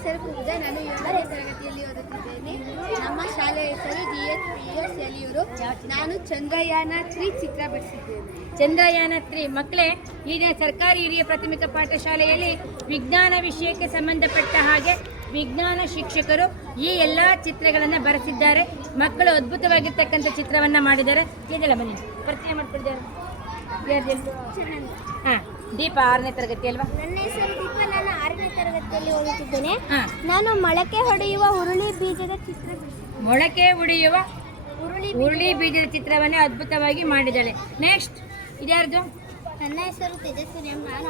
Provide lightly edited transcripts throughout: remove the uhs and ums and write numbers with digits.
ಹೆಸರು ಪೂಜಾ. ನಾನು 7ನೇ ತರಗತಿಯಲ್ಲಿ ಓದುತ್ತಿದ್ದೇನೆ. ನಮ್ಮ ಶಾಲೆಯ ಹೆಸರು GSPS ಯಲಿಯೂರು. ನಾನು ಚಂದ್ರಯಾನ 3 ಚಿತ್ರ ಬಿಡಿಸಿದ್ದೇನೆ. ಚಂದ್ರಯಾನ 3 ಮಕ್ಕಳೇ, ಈಗ ಸರ್ಕಾರಿ ಹಿರಿಯ ಪ್ರಾಥಮಿಕ ಪಾಠಶಾಲೆಯಲ್ಲಿ ವಿಜ್ಞಾನ ವಿಷಯಕ್ಕೆ ಸಂಬಂಧಪಟ್ಟ ಹಾಗೆ ವಿಜ್ಞಾನ ಶಿಕ್ಷಕರು ಈ ಎಲ್ಲ ಚಿತ್ರಗಳನ್ನು ಬರೆಸಿದ್ದಾರೆ. ಮಕ್ಕಳು ಅದ್ಭುತವಾಗಿರ್ತಕ್ಕಂಥ ಚಿತ್ರವನ್ನು ಮಾಡಿದ್ದಾರೆ. ಇದೆಲ್ಲ ಬನ್ನಿ ಪರಿಚಯ ಮಾಡ್ತಿದ್ದಾರೆ. ಹಾಂ, ದೀಪ 6ನೇ ತರಗತಿ ಅಲ್ವಾ? ನನ್ನ ಹೆಸರು ದೀಪ. ನಾನು 6ನೇ ತರಗತಿಯಲ್ಲಿ ಓದುತ್ತಿದ್ದೇನೆ. ನಾನು ಮೊಳಕೆ ಹೊಡೆಯುವ ಹುರುಳಿ ಬೀಜದ ಚಿತ್ರ ಬಿಡಿಸಿದ್ದೇನೆ. ಮೊಳಕೆ ಹೊಡೆಯುವ ಹುರುಳಿ ಬೀಜದ ಚಿತ್ರವನ್ನೇ ಅದ್ಭುತವಾಗಿ ಮಾಡಿದ್ದಾಳೆ. ನೆಕ್ಸ್ಟ್ ಇದ್ಯಾರ್ದು? ನನ್ನ ಹೆಸರು ತೇಜಸ್ವಿನಿ. ನಾನು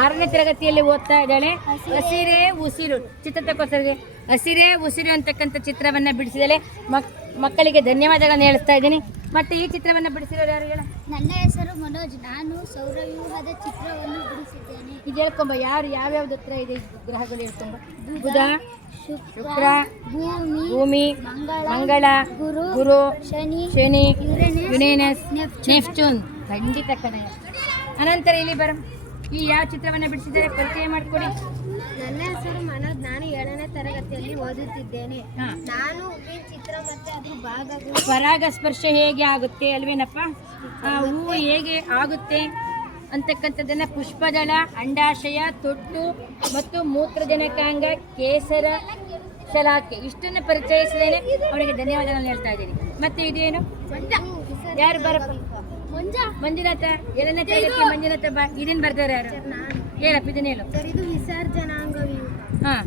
6ನೇ ತರಗತಿಯಲ್ಲಿ ಓದ್ತಾ ಇದ್ದಾಳೆ. ಹಸಿರೇ ಉಸಿರು ಚಿತ್ರ ತಗೋಸರಿಗೆ ಹಸಿರೇ ಉಸಿರು ಅಂತಕ್ಕಂಥ ಚಿತ್ರವನ್ನು ಬಿಡಿಸಿದ್ದಾಳೆ. ಮಕ್ಕಳಿಗೆ ಧನ್ಯವಾದಗಳನ್ನು ಹೇಳ್ತಾ ಇದ್ದೀನಿ. ಮತ್ತೆ ಈ ಚಿತ್ರವನ್ನು ಬಿಡಿಸಿರೋರು ಯಾರು ಹೇಳ? ನನ್ನ ಹೆಸರು ಮನೋಜ್. ನಾನು ಸೌರವ್ಯೂಹದ ಚಿತ್ರವನ್ನು ಬಿಡಿಸಿದ್ದೇನೆ. ಇದು ಹೇಳ್ಕೊಂಬ, ಯಾರು ಯಾವ್ಯಾವ್ದು ಹತ್ರ ಇದೆ ಗ್ರಹಗಳು ಹೇಳ್ಕೊಂಬ. ಬುಧ, ಶುಕ್ರ, ಭೂಮಿ, ಮಂಗಳ, ಗುರು, ಶನಿ, ಯುರೇನಸ್, ನೆಪ್ಚೂನ್. ಖಂಡಿತ ಕಣಯ್ಯ. ಅನಂತರ ಇಲ್ಲಿ ಬರ, ಈ ಯಾವ ಚಿತ್ರವನ್ನು ಬಿಡಿಸಿದ್ದಾರೆ ಪರಿಚಯ ಮಾಡಿಕೊಡಿ. ನನ್ನ ಹೆಸರು ಮನೋಜ್. ನಾನು 7ನೇ ತರಗತಿಯಲ್ಲಿ ಓದುತ್ತಿದ್ದೇನೆ. ನಾನು ಈ ಚಿತ್ರ ಮತ್ತೆ ಅದ್ರ ಭಾಗಗಳು, ಪರಾಗಸ್ಪರ್ಶ ಹೇಗೆ ಆಗುತ್ತೆ ಅಲ್ವೇನಪ್ಪ, ಹೂವು ಹೇಗೆ ಆಗುತ್ತೆ ಅಂತಕ್ಕಂಥದ್ದನ್ನು, ಪುಷ್ಪದಳ, ಅಂಡಾಶಯ, ತೊಟ್ಟು ಮತ್ತು ಮೂತ್ರಜನಕಾಂಗ, ಕೇಸರ ಶಲಾಕೆ ಇಷ್ಟನ್ನು ಪರಿಚಯಿಸಿದ್ದೇನೆ. ಅವನಿಗೆ ಧನ್ಯವಾದಗಳನ್ನು ಹೇಳ್ತಾ ಇದ್ದೀನಿ. ಮತ್ತೆ ಇದೇನು? ಯಾರು ಬರಪ್ಪ? ಮಂಜುನಾಥ 7ನೇ ತರಗತಿ. ಮಂಜುನಾಥ ಬಾ. ಇದನ್ನು ಬರ್ತಾರೆ ಯಾರು ಹೇಳಪ್ಪ? ಇದನ್ನ ಹೇಳು. ಇದು ವಿಸರ್ಜನಾಂಗ ವ್ಯೂಹ. ಹಾಂ,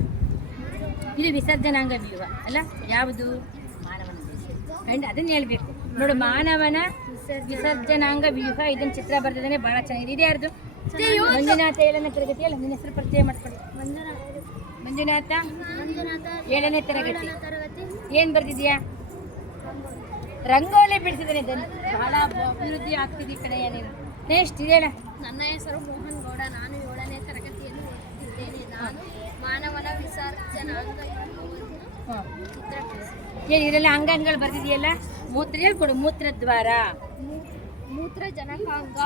ಇದು ವಿಸರ್ಜನಾಂಗ ವ್ಯೂಹ ಅಲ್ಲ? ಯಾವುದು? ಮಾನವನ ಅಂಡ್ ಅದನ್ನ ಹೇಳ್ಬೇಕು ನೋಡು. ಮಾನವನ ವಿಸರ್ಜನಾಂಗ ವ್ಯೂಹ. ಇದನ್ನ ಚಿತ್ರ ಬರ್ತಿದ್ದಾನೆ, ಬಹಳ ಚೆನ್ನಾಗಿದೆ. ಇದೆ ಯಾರ್ದು? ಮಂಜುನಾಥ 7ನೇ ತರಗತಿ. ಅಲ್ಲ, ನಿನ್ನ ಹೆಸರು ಪರಿಚಯ ಮಾಡ್ಕೊಳ್ಳಿ. ಮಂಜುನಾಥ 7ನೇ ತರಗತಿ. ಏನು ಬರ್ತಿದ್ಯಾ? ರಂಗೋಲಿ ಬಿಡಿಸಿದ್ದಾನೆ. ಬಹಳ ಅಭಿವೃದ್ಧಿ ಆಗ್ತಿದೆ ಕಡೆಯ ನೀನು. ನೆಕ್ಸ್ಟ್ ಇದೆಯಲ್ಲ? ನನ್ನ ಹೆಸರು ಮೋಹನ್ ಗೌಡ. ನಾನು 7ನೇ ತರಗತಿಯಲ್ಲಿ ಓದುತ್ತಿದ್ದೇನೆ. ನಾನು ಮಾನವನ ವಿಸರ್ಜನಾಂಗ ಇದೆಲ್ಲ ಅಂಗಾಂಗಗಳು ಬರ್ತಿದೆಯಲ್ಲ? ಮೂತ್ರ ಹೇಳ್ಕೊಡು. ಮೂತ್ರದ್ವಾರ, ಮೂತ್ರಜನಕಾಂಗ,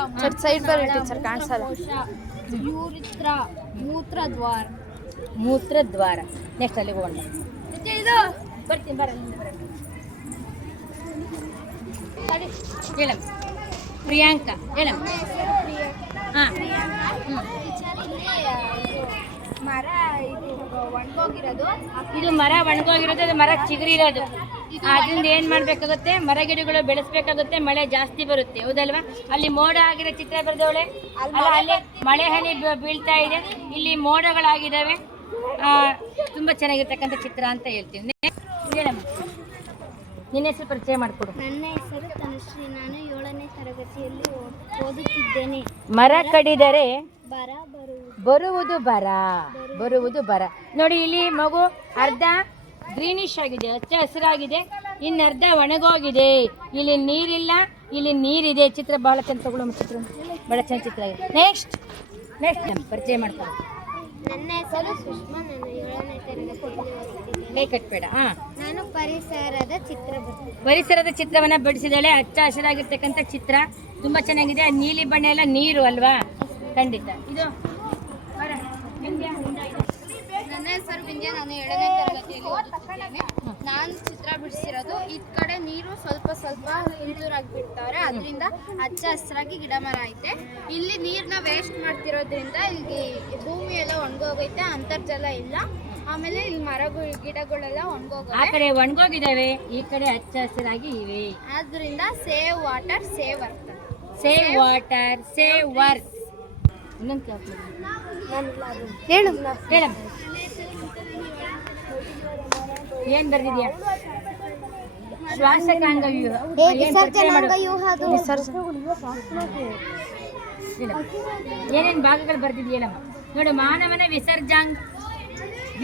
ಯೂರಿತ್ರ, ಮೂತ್ರದ್ವಾರ. ಮೂತ್ರದ್ವಾರ. ನೆಕ್ಸ್ಟ್ ಅಲ್ಲಿ ಹೋಗೋಣ. ಇದು ಬರ್ತೀನಿ ಬರ. ಹೇಳಮ್ಮ ಪ್ರಿಯಾಂಕಾ. ಹೇಳಮ್ಮ. ಹಾಂ, ಮರ ಇದು ಒಣಗೋಗಿರೋದು. ಇದು ಮರ ಒಣಗೋಗಿರೋದು. ಅದು ಮರ ಚಿಗುರಿರೋದು. ಅದರಿಂದ ಏನು ಮಾಡಬೇಕಾಗುತ್ತೆ? ಮರ ಗಿಡಗಳು ಬೆಳೆಸ್ಬೇಕಾಗುತ್ತೆ. ಮಳೆ ಜಾಸ್ತಿ ಬರುತ್ತೆ, ಹೌದಲ್ವಾ? ಅಲ್ಲಿ ಮೋಡ ಆಗಿರೋ ಚಿತ್ರ ಬರೆದವಳೆ ಅಲ್ಲ? ಅಲ್ಲಿ ಮಳೆ ಹನಿ ಬೀಳ್ತಾ ಇದೆ, ಇಲ್ಲಿ ಮೋಡಗಳಾಗಿದ್ದಾವೆ. ತುಂಬ ಚೆನ್ನಾಗಿರ್ತಕ್ಕಂಥ ಚಿತ್ರ ಅಂತ ಹೇಳ್ತೀವಿ. ಹೇಳಮ್ಮ, ನಿನ್ನ ಹೆಸರು ಪರಿಚಯ ಮಾಡಿಕೊಡು. ನನ್ನ ಹೆಸರು ತನುಶ್ರೀ. ನಾನು 7ನೇ ತರಗತಿಯಲ್ಲಿ ಓದುತ್ತಿದ್ದೇನೆ. ಮರ ಕಡಿದರೆ ಬರ ಬರುವುದು ಬರ. ನೋಡಿ, ಇಲ್ಲಿ ಮಗು ಅರ್ಧ ಗ್ರೀನಿಶ್ ಆಗಿದೆ, ಹಚ್ಚ ಹಸಿರಾಗಿದೆ, ಇನ್ನರ್ಧ ಒಣಗೋಗಿದೆ. ಇಲ್ಲಿ ನೀರಿಲ್ಲ, ಇಲ್ಲಿ ನೀರಿದೆ. ಚಿತ್ರ ಬಹಳ ಚೆಂದ ತಗೊಳ್ಳೋ ಚಿತ್ರ, ಬಹಳ ಚೆಂದ ಚಿತ್ರ ಆಗಿದೆ. ನೆಕ್ಸ್ಟ್ ಪರಿಚಯ ಮಾಡ್ತಾರೆ. ನನ್ನ ಹೆಸರು ಸುಷ್ಮಾ. ನಾನು 7ನೇ ತರಗತಿಯಲ್ಲಿ ಓದುತ್ತಿದ್ದೇನೆ. ಕೈ ಕಟ್ಬೇಡ. ನಾನು ಪರಿಸರದ ಚಿತ್ರವನ್ನ ಬಿಡಿಸಿದಾಳೆ. ಹಚ್ಚ ಹಸಿರಾಗಿರ್ತಕ್ಕಂಥ ಚಿತ್ರ ತುಂಬಾ ಚೆನ್ನಾಗಿದೆ. ನೀಲಿ ಬಣ್ಣ ಎಲ್ಲ ನೀರು ಅಲ್ವಾ? ಖಂಡಿತ. ಇದು ನನ್ನ ಹೆಸರು ವಿಂಧ್ಯ. ನಾನು 7ನೇ ತರಗತಿಯಲ್ಲಿ ಓದುತ್ತಿದ್ದೇನೆ. ನಾನು ಚಿತ್ರ ಬಿಡಿಸಿರೋದು ಈ ಕಡೆ ನೀರು ಸ್ವಲ್ಪ ಸ್ವಲ್ಪ ಇಳಿದುರಾಗಿ ಬಿಡ್ತಾರೆ, ಅದರಿಂದ ಹಚ್ಚ ಹಸಿರಾಗಿ ಗಿಡ ಮರ ಐತೆ. ಇಲ್ಲಿ ನೀರನ್ನ ವೇಸ್ಟ್ ಮಾಡ್ತಿರೋದ್ರಿಂದ ಇಲ್ಲಿ ಭೂಮಿ ಎಲ್ಲ ಒಣಗೋಗೈತೆ, ಅಂತರ್ಜಲ ಇಲ್ಲ. ಆಮೇಲೆ ಇಲ್ಲಿ ಮರಗಳು ಗಿಡಗಳೆಲ್ಲ ಆ ಕಡೆ ಒಣಗೋಗಿದ್ದಾವೆ, ಈ ಕಡೆ ಹಚ್ಚ ಹಸಿರಾಗಿ ಇವೆ. ಆದ್ರಿಂದ ಸೇವ್ ವಾಟರ್ ಸೇವ್ ಅರ್ಥ. Save water save work. ಇನ್ನೊಂದು ಹೇಳು. ಹೇಳಮ್ಮ, ಏನ್ ಬರ್ದಿದ್ಯಾ? ಶ್ವಾಸಕಾಂಗ ವ್ಯೂಹ. ಏನೇನು ಭಾಗಗಳು ಬರ್ದಿದ್ಯಲ್ಲಮ್ಮ? ನೋಡು, ಮಾನವನ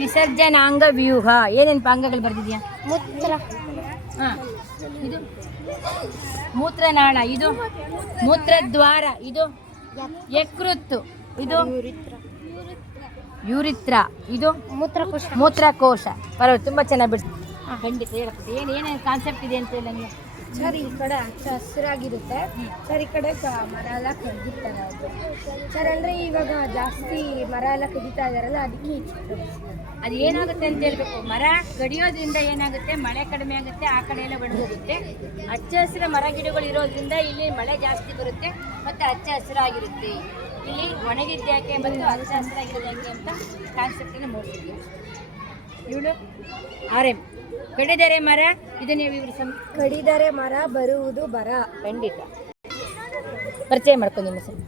ವಿಸರ್ಜನಾಂಗ ವ್ಯೂಹ. ಏನೇನು ಭಾಗಗಳು ಬರ್ದಿದ್ಯಾ? ಮೂತ್ರ. ಹಾಂ, ಇದು ಮೂತ್ರನಾಳ, ಇದು ಮೂತ್ರದ್ವಾರ, ಇದು ಯಕೃತ್ತು, ಇದು ಯೂರಿತ್ರ, ಇದು ಮೂತ್ರಕೋಶ. ಪರವಾಗಿಲ್ಲ, ತುಂಬ ಚೆನ್ನಾಗಿ ಬಿಡ್ತೀವಿ. ಖಂಡಿತ ಹೇಳಪ್ಪ. ಏನೇನು ಕಾನ್ಸೆಪ್ಟ್ ಇದೆ ಅಂತ ನನಗೆ ಸರ್ ಈ ಕಡೆ ಹಚ್ಚ ಹಸಿರಾಗಿರುತ್ತೆ ಸರ್, ಈ ಕಡೆ ಮರ ಎಲ್ಲ ಕಡಿದಿರ್ತಾರೆ ಅದು ಸರ್. ಅಂದರೆ ಇವಾಗ ಜಾಸ್ತಿ ಮರ ಎಲ್ಲ ಕಡಿತಾ ಇದಾರಲ್ಲ, ಅದಕ್ಕೆ ಈ ಚಿತ್ರ ಅದು ಏನಾಗುತ್ತೆ ಅಂತ ಹೇಳ್ಬೇಕು, ಮರ ಕಡಿಯೋದ್ರಿಂದ ಏನಾಗುತ್ತೆ, ಮಳೆ ಕಡಿಮೆ ಆಗುತ್ತೆ, ಆ ಕಡೆ ಎಲ್ಲ ಒಣಗೋಗುತ್ತೆ. ಹಚ್ಚ ಹಸಿರ ಮರ ಗಿಡಗಳು ಇರೋದ್ರಿಂದ ಇಲ್ಲಿ ಮಳೆ ಜಾಸ್ತಿ ಬರುತ್ತೆ ಮತ್ತು ಹಚ್ಚ ಹಸಿರಾಗಿರುತ್ತೆ. ಇಲ್ಲಿ ಒಣಗಿದ್ಯಾಕೆ ಮತ್ತು ಹಚ್ಚ ಹಸಿರಾಗಿರೋದ್ಯಾಕೆ ಅಂತ ಕಾನ್ಸೆಪ್ಟನ್ನು ಮೂಡಿಸಿದ್ವಿ. ಇವಳು ಆರ್ಎಂ ಕಡಿದರೆ ಮರ, ಇದು ನೀವು ಇವರು ಕಡಿದರೆ ಮರ ಬರುವುದು ಬರ. ಖಂಡಿತ ಪರಿಚಯ ಮಾಡ್ಕೊಂಡು ನಿಮ್ಮ ಹೆಸರು.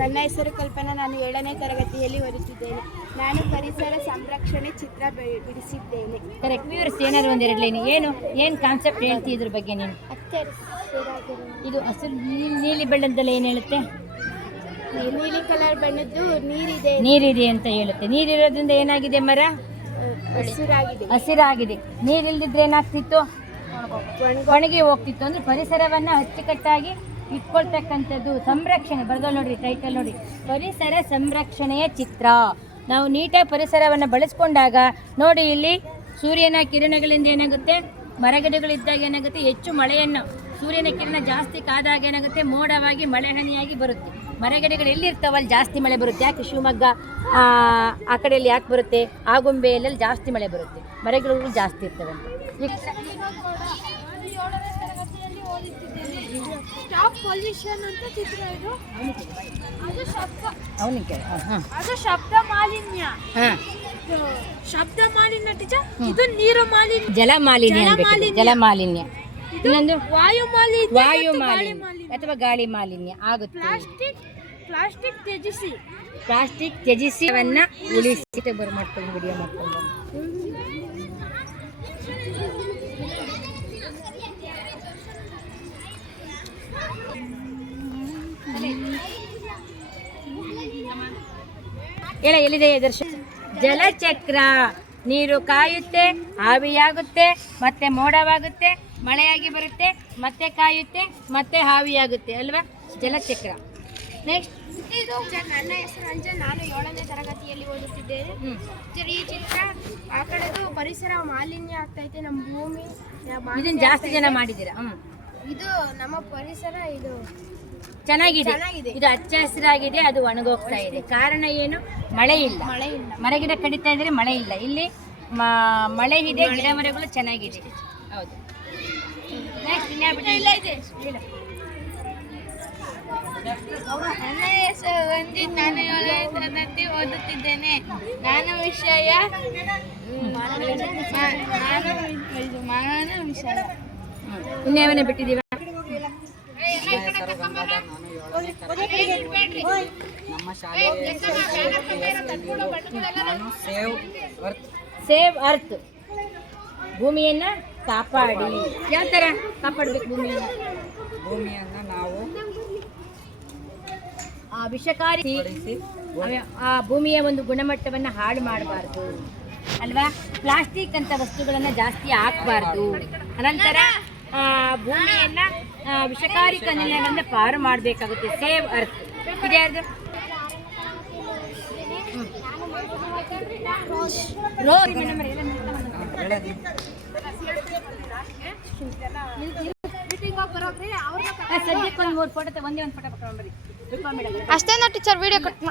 ನನ್ನ ಹೆಸರು ಕಲ್ಪನಾ, ನಾನು 7ನೇ ತರಗತಿಯಲ್ಲಿ ಓದುತ್ತಿದ್ದೇನೆ. ನಾನು ಪರಿಸರ ಸಂರಕ್ಷಣೆ ಚಿತ್ರ ಬಿಡಿಸಿದ್ದೇನೆ. ಕರೆಕ್ಟ್, ವಿವರಿಸಿ ಏನಾದ್ರು ಒಂದೆರಡು ಲೈನ್. ಏನು ಕಾನ್ಸೆಪ್ಟ್ ಹೇಳ್ತೀವಿ ಇದ್ರ ಬಗ್ಗೆ ನೀನು? ಇದು ಹಸಿರು ನೀಲಿ ಬಣ್ಣದಲ್ಲಿ ಏನು ಹೇಳುತ್ತೆ? ನೀಲಿ ಕಲರ್ ಬಣ್ಣದ್ದು ನೀರಿದೆ ಅಂತ ಹೇಳುತ್ತೆ. ನೀರಿರೋದ್ರಿಂದ ಏನಾಗಿದೆ? ಮರ ಹಸಿರಾಗಿದೆ. ನೀರಿಲ್ದಿದ್ರೆ ಏನಾಗ್ತಿತ್ತು? ಒಣಗಿ ಹೋಗ್ತಿತ್ತು. ಅಂದ್ರೆ ಪರಿಸರವನ್ನ ಅಚ್ಚುಕಟ್ಟಾಗಿ ಇಟ್ಕೊಳ್ತಕ್ಕಂಥದ್ದು ಸಂರಕ್ಷಣೆ. ಬರ್ದೋಳು ನೋಡ್ರಿ, ಟೈಟಲ್ ನೋಡಿ, ಪರಿಸರ ಸಂರಕ್ಷಣೆಯ ಚಿತ್ರ. ನಾವು ನೀಟಾಗಿ ಪರಿಸರವನ್ನು ಬಳಸ್ಕೊಂಡಾಗ ನೋಡಿ, ಇಲ್ಲಿ ಸೂರ್ಯನ ಕಿರಣಗಳಿಂದ ಏನಾಗುತ್ತೆ, ಮರಗಿಡಗಳಿದ್ದಾಗ ಏನಾಗುತ್ತೆ, ಹೆಚ್ಚು ಮಳೆಯನ್ನು, ಸೂರ್ಯನ ಕಿರಣ ಜಾಸ್ತಿ ಕಾದಾಗ ಏನಾಗುತ್ತೆ, ಮೋಡವಾಗಿ ಮಳೆ ಹನಿಯಾಗಿ ಬರುತ್ತೆ. ಮರಗಿಡಗಳು ಎಲ್ಲಿರ್ತಾವಲ್ಲಿ ಜಾಸ್ತಿ ಮಳೆ ಬರುತ್ತೆ. ಯಾಕೆ ಶಿವಮೊಗ್ಗ ಆ ಕಡೆಯಲ್ಲಿ ಯಾಕೆ ಬರುತ್ತೆ? ಆಗುಂಬೆಯಲ್ಲಿ ಜಾಸ್ತಿ ಮಳೆ ಬರುತ್ತೆ, ಮರಗಿಡಗಳು ಜಾಸ್ತಿ ಇರ್ತವೆ ಅಂತ. ಅವನಿಗೆ ಅದು ಶಬ್ದ ಮಾಲಿನ್ಯ. ಶಬ್ದ ಮಾಲಿನ್ಯ ಟೀಚರ್, ಇದು ನೀರು ಮಾಲಿನ್ಯ, ಜಲ ಮಾಲಿನ್ಯ. ಇನ್ನೊಂದು ವಾಯು ಮಾಲಿನ್ಯ ಅಥವಾ ಗಾಳಿ ಮಾಲಿನ್ಯ ಆಗುತ್ತೆ. ಪ್ಲಾಸ್ಟಿಕ್ ತ್ಯಜಿಸಿವನ್ನ ಉಳಿಸಿ ಮಾಡ್ಕೊಂಡು ವಿಡಿಯೋ ಮಾಡ್ಕೊಂಡು ಎಲ್ಲಿದೆ ದರ್ಶನ? ಜಲಚಕ್ರ. ನೀರು ಕಾಯುತ್ತೆ, ಆವಿಯಾಗುತ್ತೆ, ಮತ್ತೆ ಮೋಡವಾಗುತ್ತೆ, ಮಳೆಯಾಗಿ ಬರುತ್ತೆ, ಮತ್ತೆ ಕಾಯುತ್ತೆ, ಮತ್ತೆ ಆವಿಯಾಗುತ್ತೆ ಅಲ್ವಾ? ಜಲಚಕ್ರ. ನೆಕ್ಸ್ಟ್, ನನ್ನ ಹೆಸರು ಅಂಜನ್, ನಾನು 7ನೇ ತರಗತಿಯಲ್ಲಿ ಓದುತ್ತಿದ್ದೇನೆ. ಈ ಚಿತ್ರ ಆ ಕಡೆದು ಪರಿಸರ ಮಾಲಿನ್ಯ ಆಗ್ತೈತೆ, ನಮ್ಮ ಭೂಮಿ ಇದನ್ನ ಜಾಸ್ತಿ ಜನ ಮಾಡಿದ್ದೀರಾ? ಇದು ನಮ್ಮ ಪರಿಸರ ಇದು ಚೆನ್ನಾಗಿದೆ. ಇದು ಹಚ್ಚ ಹಸಿರಾಗಿದೆ, ಅದು ಒಣಗೋಗ್ತಾ ಇದೆ. ಕಾರಣ ಏನು? ಮಳೆ ಇಲ್ಲ. ಮರಗಿಡ ಕಡಿತಾ ಇದ್ರೆ ಮಳೆ ಇಲ್ಲ. ಇಲ್ಲಿ ಮಳೆ ಇದೆ, ಗಿಡ ಮರಗಳು ಚೆನ್ನಾಗಿದೆ. ಹೌದು. ನೆಕ್ಸ್ಟ್ ನನ್ನ ಹೆಸರು ರಂಜಿತ್, ನಾನು 7ನೇ ತರಗತಿ ಓದುತ್ತಿದ್ದೇನೆ. ನಾನು ವಿಷಯ ಮಾನವ ವಿಷಯ. ಇನ್ಯಾವನ್ನ ಬಿಟ್ಟಿದ್ದೀವ? ನಮ್ಮ ಶಾಲೆಯ ಸೇವ್ ಅರ್ತ್, ಭೂಮಿಯನ್ನ ಕಾಪಾಡಿ. ಯಾವ ತರ ಕಾಪಾಡಬೇಕು ಭೂಮಿಯನ್ನ? ನಾವು ವಿಷಕಾರಿ ಆ ಭೂಮಿಯ ಒಂದು ಗುಣಮಟ್ಟವನ್ನು ಹಾಳು ಮಾಡಬಾರ್ದು ಅಲ್ವಾ? ಪ್ಲಾಸ್ಟಿಕ್ ಅಂತ ವಸ್ತುಗಳನ್ನ ಜಾಸ್ತಿ ಹಾಕಬಾರ್ದು. ಅನಂತರ ಭೂಮಿಯನ್ನ ವಿಷಕಾರಿ ಕನಿಗಳಿಂದ ಪಾರು ಮಾಡಬೇಕಾಗುತ್ತೆ. ಸೇವ್ ಅರ್ತ್ ಇದ್ಯಾರ್ದು? ಸದ್ಯಕ್ಕೆ ಒಂದು 3 ಫೋಟೋ, ಒಂದೇ ಒಂದು ಫೋಟೋ ಪಡ್ಕೊಂಡ್ಬರಿ. ಅಷ್ಟೇನಾ ಟೀಚರ್? Video cut